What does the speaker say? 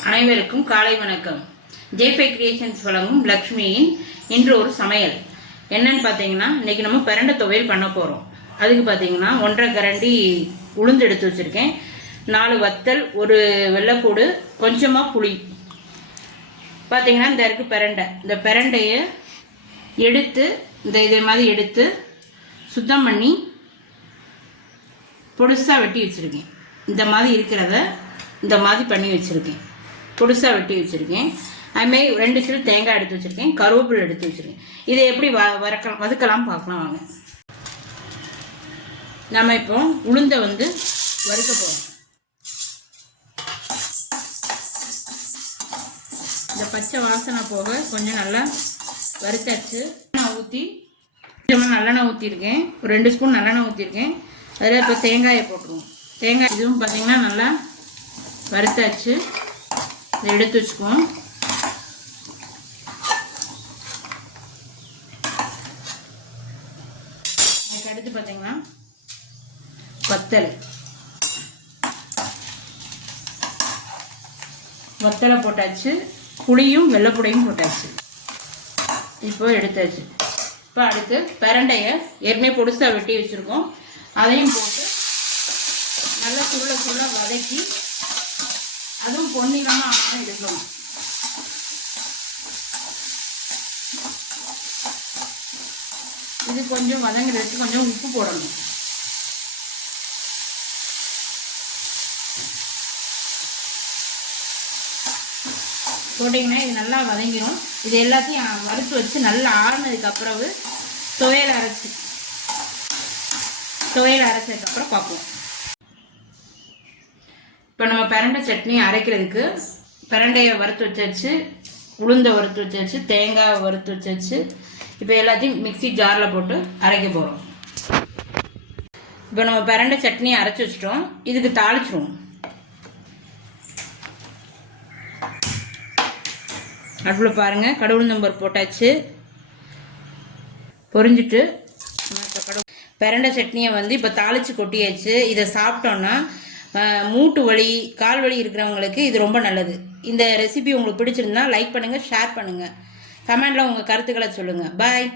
அனைவருக்கும் காலை வணக்கம். ஜே5 கிரியேஷன்ஸ் வழங்கும் லக்ஷ்மியின் இன்று ஒரு சமையல் என்னன்னு பார்த்தீங்கன்னா, இன்னைக்கு நம்ம பிரண்டை துவையல் பண்ண போகிறோம். அதுக்கு பார்த்தீங்கன்னா 1.5 கரண்டி உளுந்து எடுத்து வச்சுருக்கேன், 4 வத்தல், ஒரு வெள்ளைப்பூடு, கொஞ்சமாக புளி. பார்த்தீங்கன்னா இந்த இருக்கு பிரண்டை. இந்த பிரண்டையை எடுத்து இதே மாதிரி எடுத்து சுத்தம் பண்ணி பொடிசாக வெட்டி வச்சுருக்கேன். இந்த மாதிரி இருக்கிறத இந்த மாதிரி பண்ணி வச்சுருக்கேன், பொடிசாக வெட்டி வச்சுருக்கேன். அதுமாதிரி 2 சில் தேங்காய் எடுத்து வச்சுருக்கேன், கருவேப்பிலை எடுத்து வச்சுருக்கேன். இதை எப்படி வதக்கலாம் பார்க்கலாம் வாங்க. நம்ம இப்போ உளுந்தை வறுக்க போகிறோம். இந்த பச்சை வாசனை போக கொஞ்சம் நல்லா வறுத்தாச்சு. ஊற்றி கொஞ்சமாக நல்லெண்ணெய் ஊற்றிருக்கேன், ஒரு 2 ஸ்பூன் நல்லெண்ணெய் ஊற்றிருக்கேன். அதில் இப்போ தேங்காயை போட்டுருவோம். தேங்காய் இதுவும் பார்த்திங்கன்னா நல்லா வறுத்தாச்சு. இதை எடுத்து வச்சுக்குவோம். இதுக்கு அடுத்து பார்த்தீங்கன்னா வத்தலை போட்டாச்சு, புளியும் வெள்ளைப்பூடையும் போட்டாச்சு. இப்போ எடுத்தாச்சு. இப்போ அடுத்து பிரண்டையை ஏற்கனவே பொடிசாக வெட்டி வச்சுருக்கோம், அதையும் போட்டு நல்லா சுருள வதக்கி அதுவும் பொன்னிறமாக ஆனாலும் எடுக்கணும். இது கொஞ்சம் வதங்கிறதுக்கு கொஞ்சம் உப்பு போடணும். போட்டிங்கன்னா இது நல்லா வதங்கிடும். இது எல்லாத்தையும் வறுத்து வச்சு நல்லா ஆறுனதுக்கு அப்புறம் துவையல் அரைச்சதுக்கப்புறம் பார்ப்போம். இப்போ நம்ம பிரண்டை சட்னி அரைக்கிறதுக்கு பிரண்டையை வறுத்து வச்சாச்சு, உளுந்தை வறுத்து வச்சாச்சு, தேங்காய் வறுத்து வச்சாச்சு. இப்போ எல்லாத்தையும் மிக்சி ஜாரில் போட்டு அரைக்க போகிறோம். இப்போ நம்ம பிரண்டை சட்னி அரைச்சி வச்சிட்டோம். இதுக்கு தாளிச்சிடுவோம். அடுப்பில் பாருங்கள், கடுகுளுந்தம்பர் போட்டாச்சு, பொரிஞ்சிட்டு பிரண்டை சட்னியை இப்போ தாளித்து கொட்டியாச்சு. இதை சாப்பிட்டோன்னா மூட்டு வலி, கால் வலி இருக்கிறவங்களுக்கு இது ரொம்ப நல்லது. இந்த ரெசிபி உங்களுக்கு பிடிச்சிருந்தா லைக் பண்ணுங்கள், ஷேர் பண்ணுங்கள், கமெண்டில் உங்கள் கருத்துக்களை சொல்லுங்கள். பாய்.